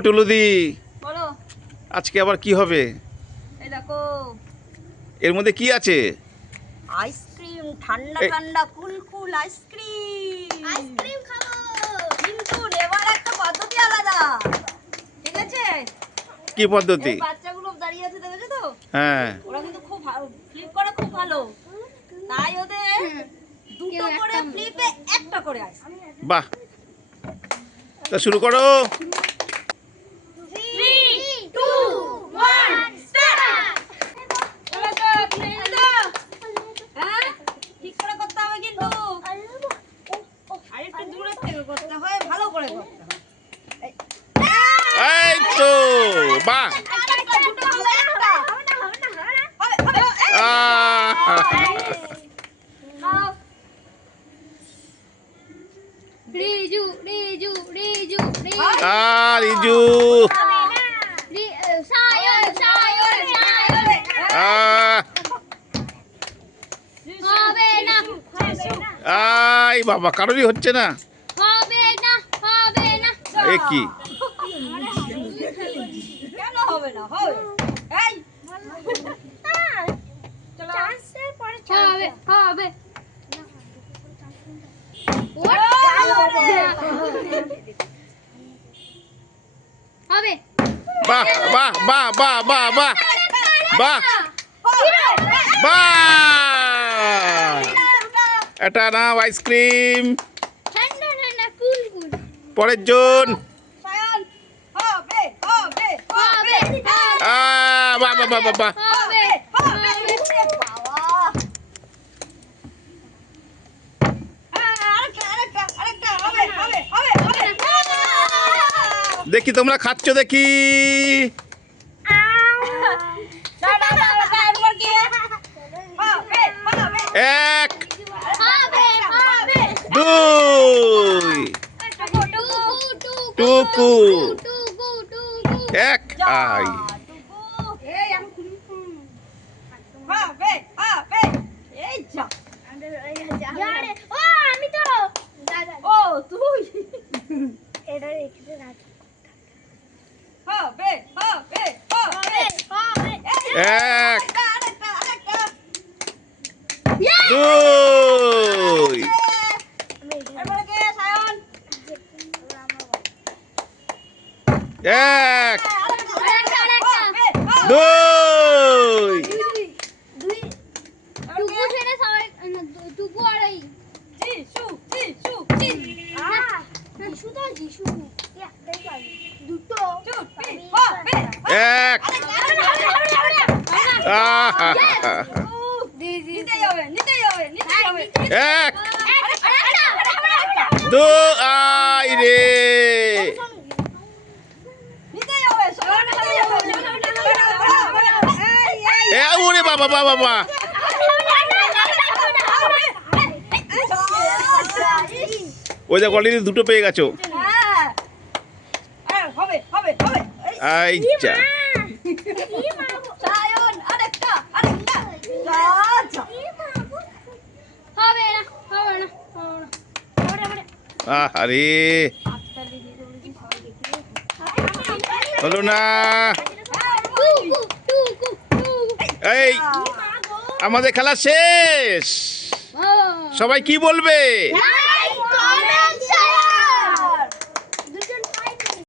টুলুদি, বলো। আজকে আবার কি হবে? এই দেখো এর মধ্যে কি আছে? আইসক্রিম, ঠান্ডা এই- ঠান্ডা কুলকুল আইসক্রিম। আইসক্রিম খাবো। কিন্তু নেবার একটা পদ্ধতি আলাদা, ঠিক আছে? কি পদ্ধতি? এই বাচ্চাগুলো দাঁড়িয়ে আছে দেখেছো তো? হ্যাঁ, ওরা কিন্তু খুব ভালো ফ্লিপ করে, খুব ভালো। তাই ওদের দুটো করে ফ্লিপে একটা করে আইসক্রিম। বাহ, তা শুরু করো। 3, 2, 1, start! চলো তো, তুমি এই দাও। হ্যাঁ, ঠিক করে করতে হবে কিন্তু। আর একটু দূরে থেকে করতে হয়, ভালো করে করতে হয়। এই তো, বাহ। আরেকটা, দুটো হবে, একটা। হবে, হবে, এই। আহ! খাও। রিজু, রিজু, রিজু, রিজু। রিজু, সায়ন, সায়ন, সায়ন। আহ! হবে না, আই বাবা, কারোরই হচ্ছে না। হবে না, হবে না। এ কি? কেন হবে না? হবে। এই, চলো। হবে, হবে। হবে। বাহ বাহ বাহ বাহ বাহ বাহ বাহ বাহ! এটা নাও আইসক্রিম। ঠান্ডা ঠান্ডা কুল কুল। পরের জন। সায়ন, হবে, হবে, হবে, বাহ বাহ বাহ বাহ বাহ। হবে, হবে। বাবা। আরেকটা, হবে, হবে, হবে, হবে। দেখি তোমরা খাচ্ছ দেখি। দাঁড়া, দাঁড়া, দাঁড়া, এরপর কি? হবে, হবে। এক, হবে, হবে। দুই, টুকু, টুকু, টুকু, টুকু। এক, আই। এই, হবে, হবে। এই যা। আরে, ও আমি তো ও, তুই। এটা রেখে রাখ। হবে, হবে, হবে। হবে। এক, আরেকটা। দুই, এরপরে কে? সায়ন। এক, আরেকটা। হবে, হবে। দুই, টুকু ছেড়ে সবাই টুকু আর এই যিশু। যিশু তো যিশু একটাই পাবি দুটো চুপি, হবে। এক। আহা! নিতেই হবে। এক, দু, আই রে। নিতেই হবে, সবাই নিতেই হবে। এ ওরে বাবা বাবা বাবা। ওই যে অলরেডি দুটো পেয়ে গেছো। হবে। আই যা। সায়ন, আরেকটা। যা। হবে না হবে না হবে না আরে হলো না। টুকু টুকু টুকু এই আমাদের খেলা শেষ। সবাই কি বলবে?